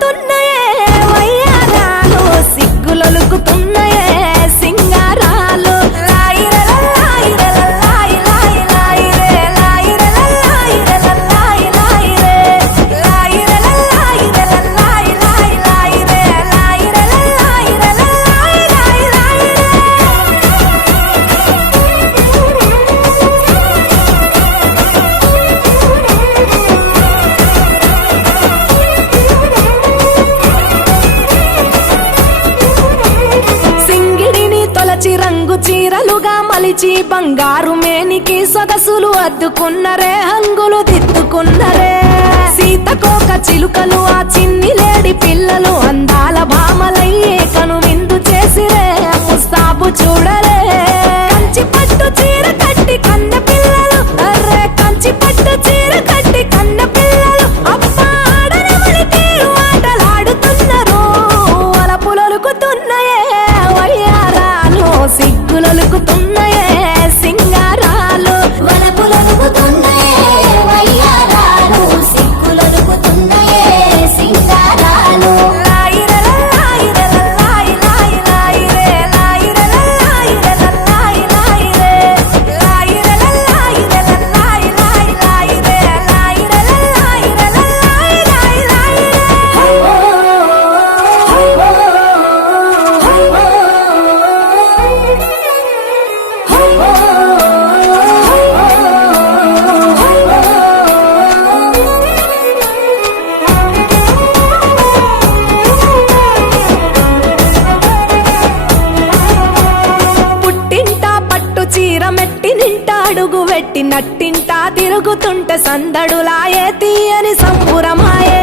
తున్నయే వయ్యారాలు సిగ్గులొలుకుతున్నయే సింగారాలు రంగు చీరలుగా మలిచి బంగారు మేనికి సొగసులు అద్దుకున్నరే హంగులు దిద్దుకున్నరే సీతకోక చిలుకలు ఆ చిన్ని లేడి పిల్లలు అందాల భామలయ్యే కను విందు చేసిరే ముస్తాబు చూడరే కంచి పట్టు చీర కట్టి కన్న పిల్లలు అర్రే కంచి పట్టు చీర కట్టి కన్న పిల్లలు అబ్బా ఆడనమని తీరు ఆటలాడుతున్నారు వలపులొలుకుతున్నయే వయ్యారాలు సిగ్గులొలుకుతున్నయే సింగారాలు వలపులొలుకుతున్నయే వయ్యారాలు సిగ్గులొలుకుతున్నయే సింగారాలు అడుగు వెట్టి నట్టింటా తిరుగుతుంటే సందడులాయే తీయని సంబురమాయే